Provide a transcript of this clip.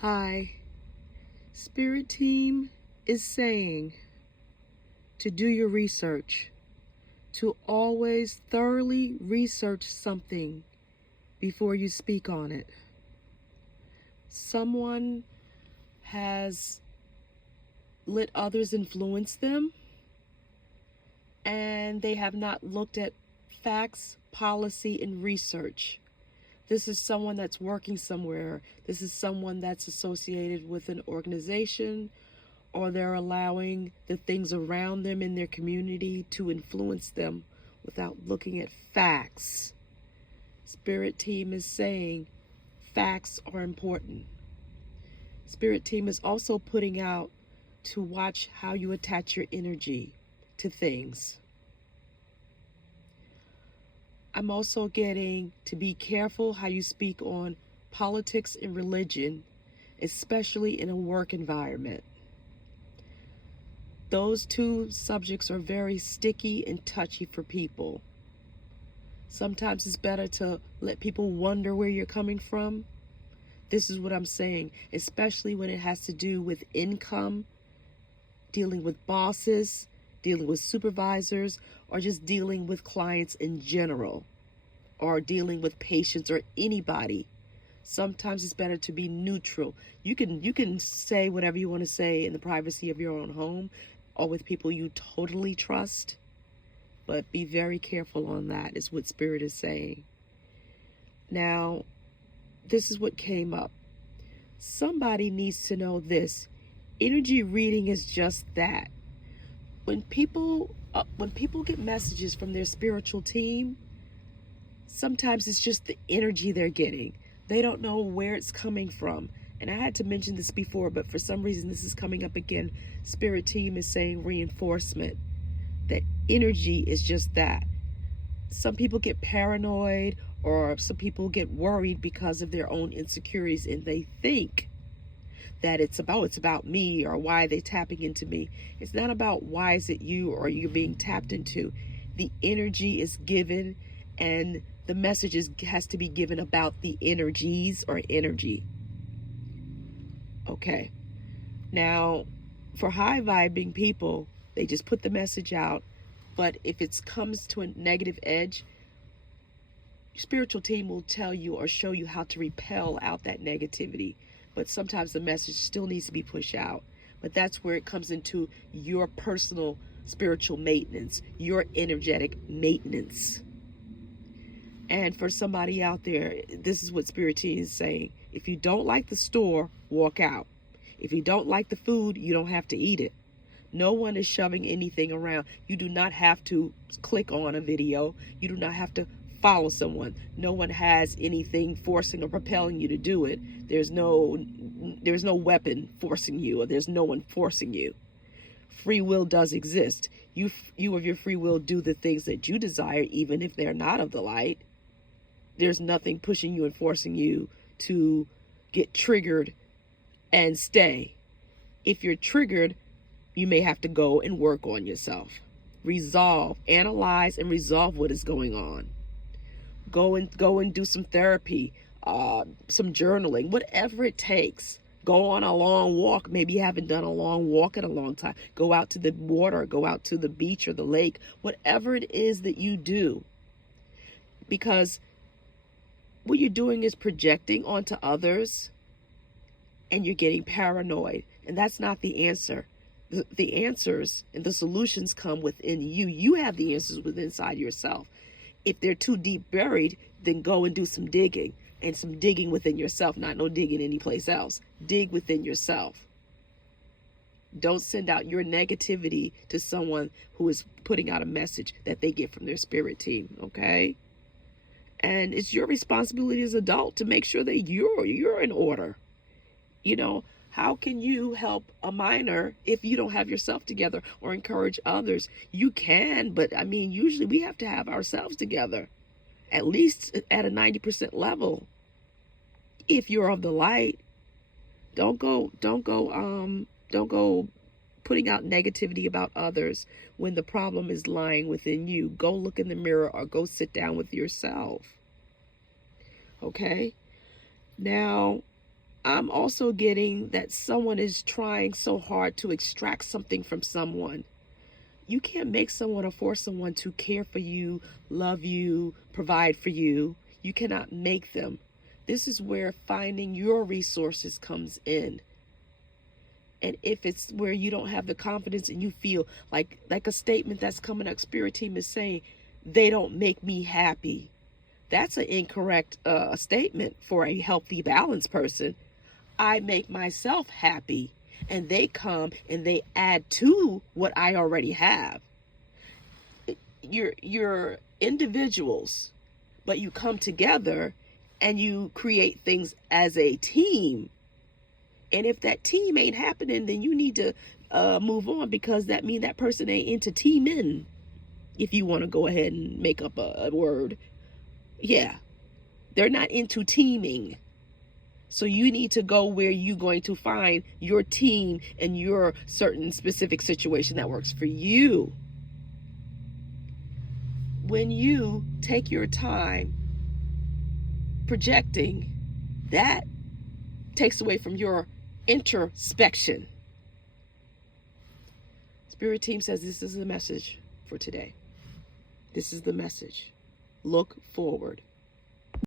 Hi, Spirit Team is saying to do your research, to always thoroughly research something before you speak on it. Someone has let others influence them, and they have not looked at facts, policy, and research. This is someone that's working somewhere. This is someone that's associated with an organization, or they're allowing the things around them in their community to influence them without looking at facts. Spirit Team is saying facts are important. Spirit Team is also putting out to watch how you attach your energy to things. I'm also getting to be careful how you speak on politics and religion, especially in a work environment. Those two subjects are very sticky and touchy for people. Sometimes it's better to let people wonder where you're coming from. This is what I'm saying, especially when it has to do with income, dealing with bosses, dealing with supervisors, or just dealing with clients in general, or dealing with patients or anybody. Sometimes it's better to be neutral. You can say whatever you want to say in the privacy of your own home or with people you totally trust, but be very careful on that, is what Spirit is saying. Now, this is what came up. Somebody needs to know this. Energy reading is just that. When people get messages from their spiritual team, sometimes it's just the energy they're getting. They don't know where it's coming from. And I had to mention this before, but for some reason this is coming up again. Spirit Team is saying reinforcement. That energy is just that. Some people get paranoid, or some people get worried because of their own insecurities, and they think that it's about me, or why are they tapping into me. It's not about why is it you or you're being tapped into. The energy is given, and the message has to be given about the energies or energy. Okay. Now, for high vibing people, they just put the message out. But if it comes to a negative edge, your spiritual team will tell you or show you how to repel out that negativity. But sometimes the message still needs to be pushed out. But that's where it comes into your personal spiritual maintenance, your energetic maintenance. And for somebody out there, this is what Spirit Team is saying. If you don't like the store, walk out. If you don't like the food, you don't have to eat it. No one is shoving anything around. You do not have to click on a video. You do not have to follow someone. No one has anything forcing or propelling you to do it. There's no weapon forcing you, or there's no one forcing you. Free will does exist. You of your free will do the things that you desire, even if they're not of the light. There's nothing pushing you and forcing you to get triggered and stay. If you're triggered, you may have to go and work on yourself. Resolve, analyze, and resolve what is going on. Go and do some therapy, some journaling, whatever it takes. Go on a long walk. Maybe you haven't done a long walk in a long time. Go out to the water, go out to the beach or the lake, whatever it is that you do. Because what you're doing is projecting onto others, and you're getting paranoid. And that's not the answer. The answers and the solutions come within you. You have the answers within inside yourself. If they're too deep buried, then go and do some digging. And some digging within yourself, not no digging anyplace else. Dig within yourself. Don't send out your negativity to someone who is putting out a message that they get from their spirit team, okay? And it's your responsibility as an adult to make sure that you're in order. You know, how can you help a minor if you don't have yourself together, or encourage others? You can, but I mean, usually we have to have ourselves together, at least at a 90% level. If you're of the light, don't go putting out negativity about others when the problem is lying within you. Go look in the mirror, or go sit down with yourself. Okay? Now, I'm also getting that someone is trying so hard to extract something from someone. You can't make someone or force someone to care for you, love you, provide for you. You cannot make them. This is where finding your resources comes in. And if it's where you don't have the confidence and you feel like a statement that's coming up, Spirit Team is saying, they don't make me happy. That's an incorrect statement for a healthy, balanced person. I make myself happy, and they come and they add to what I already have. You're individuals, but you come together and you create things as a team. And if that team ain't happening, then you need to move on, because that means that person ain't into teaming. If you want to go ahead and make up a word. Yeah, they're not into teaming. So you need to go where you're going to find your team and your certain specific situation that works for you. When you take your time projecting, that takes away from your introspection. Spirit Team says this is the message for today. This is the message. Look forward.